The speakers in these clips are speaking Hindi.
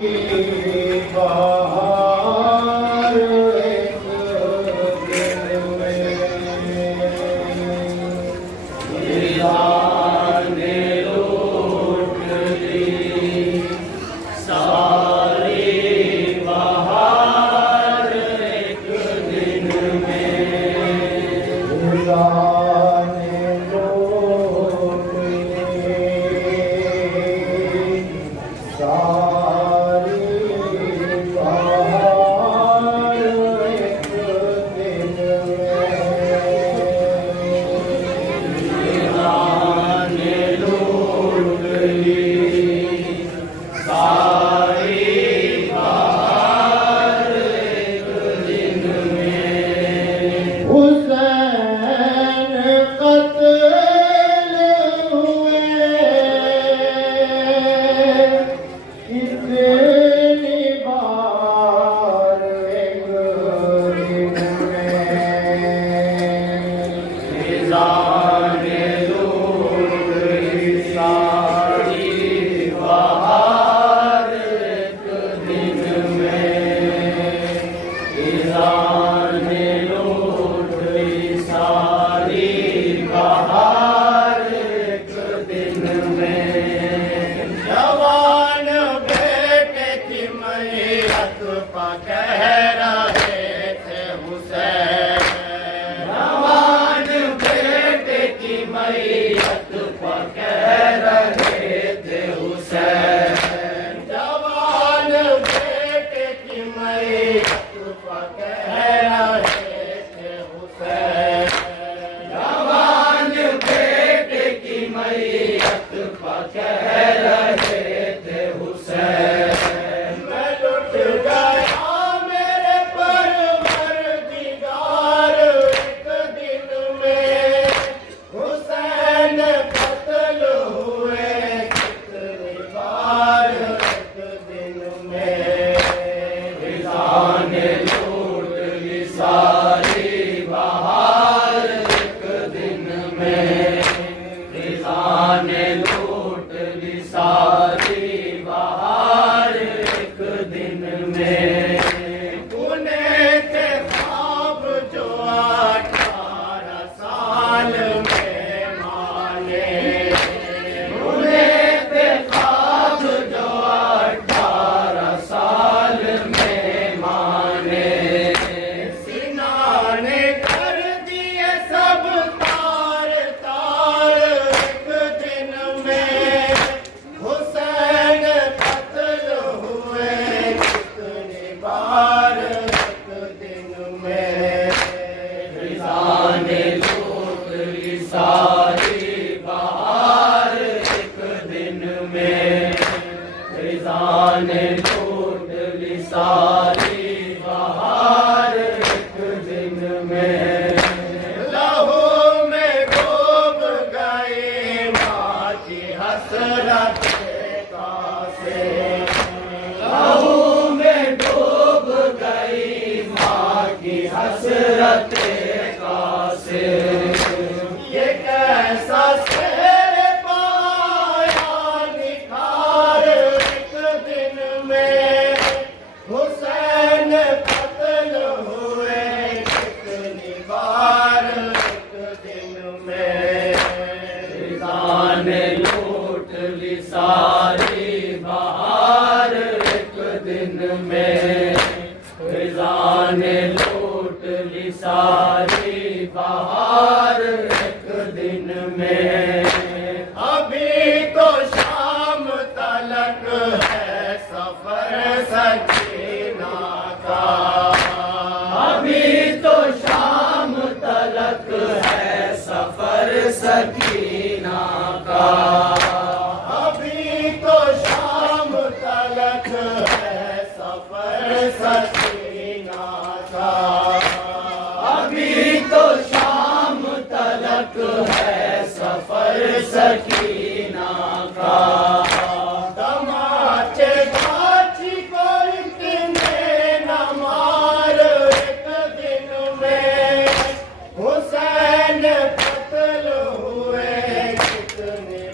कितने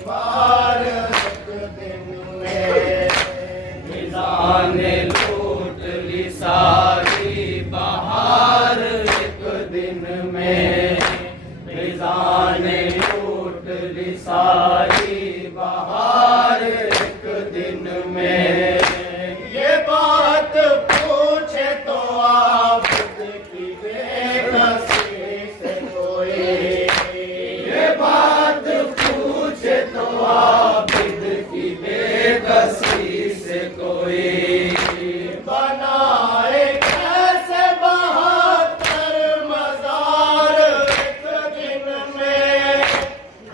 बार एक दिन में आने लूट ली सारी बहार एक दिन में, फिजा ने लूट ली सारी बहार एक दिन में। ये बात पूछे तो आप की बेकसी से कोई, ये बात पूछे तो आबिद की बेकसी से कोई। बनाए कैसे 72 मज़ार एक दिन में,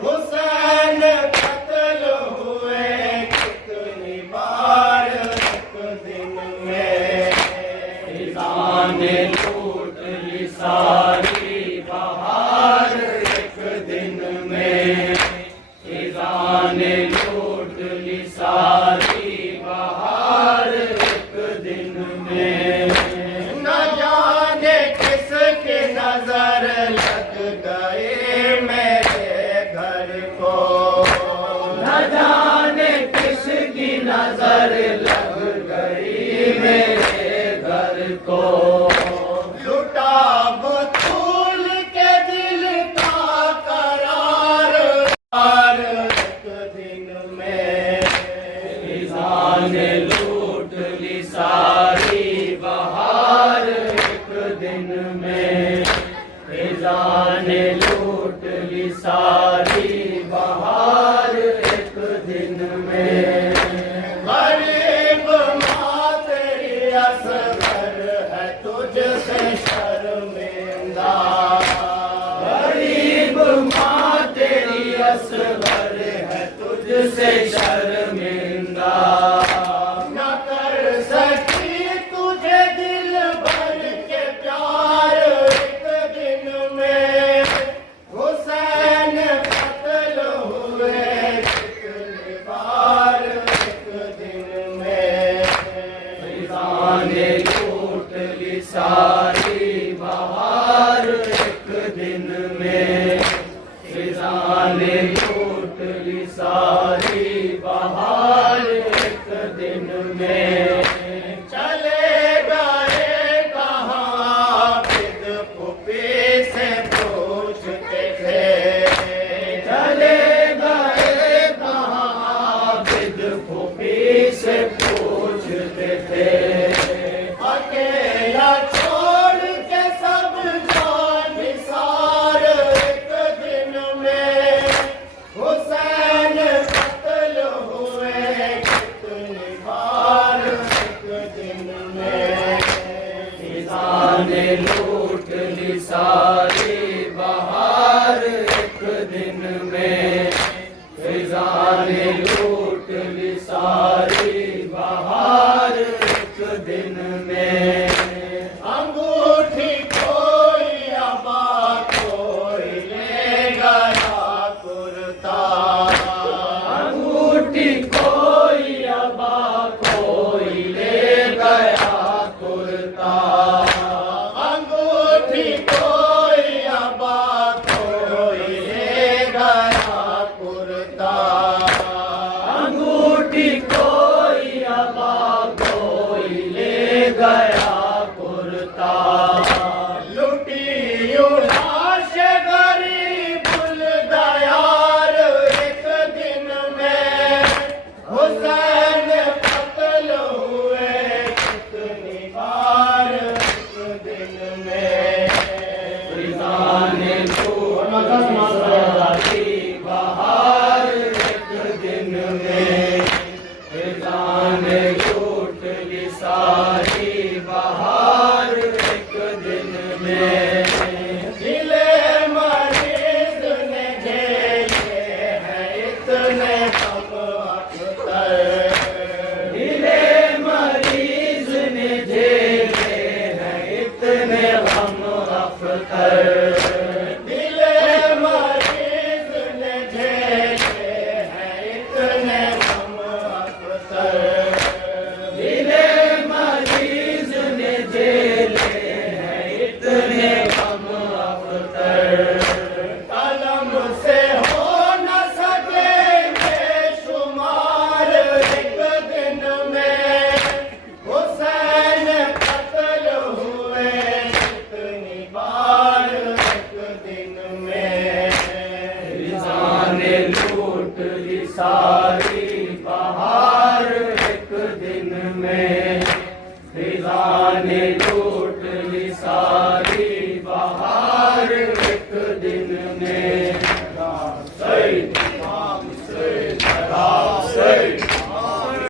हुसैन कत्ल हुए कितनी बार एक दिन में। फिजा ने लूट ली सारी बहार एक दिन में, फिजा ने लूट ली सारी बहार एक दिन में। न जाने किसकी नजर लग गई मेरे घर को, न जाने किसकी नजर लग गई मेरे घर को। लुटा बतूल के दिल का करार एक दिन में। फिजा ने लूट ली सारी बहार एक दिन में, फिजा ने लूट ली सारी बहार एक दिन में। गरीब माँ तेरी असगर है तुझसे शर्मिंदा, गरीब माँ तेरी असगर है तुझसे शर्मिंदा। न कर सकी तुझे दिल भर के प्यार एक दिन में। हुसैन कत्ल हुए कितनी बार एक दिन में। फिजा ने लूट ली सारी बहार एक दिन में, फिजा ने लूट ली सारी बहार एक दिन में। चले गए कहाँ आबिद पुपी से पूछते थे, चले गए कहाँ आबिद फूफी से पूछते थे। अकेला छोड़ के सब जानिसार एक दिन में। हुसैन कत्ल हुए कितनी बार एक दिन में। फिजा ने लूट ली सारी बहार एक दिन में, फिजा ने लूट ली सारी बहार एक दिन में। अंगूठी कोई अबा कोई ले गया कुर्ता, अंगूठी कोई अबा कोई ले गया कुर्ता। अंगूठी कोई अबा कोई ले गया कुर्ता। अंगूठी कोई अबा कोई ले गया कुर्ता। लुटी उलाश गरीबुल दयार एक दिन में। हुसैन कत्ल हुए कितनी बार एक दिन में। फिजा ने लूट ली सारी बहार एक दिन में, फिजा ने लूट ली सारी बहार एक दिन में। दिले मरीज ने झेले हैं इतने हम अख्तर, दिले मरीज ने झेले हैं इतने गम अख्तर। दिले मरीज ने झेले हैं इतने हम अख्तर। दिले मरीज में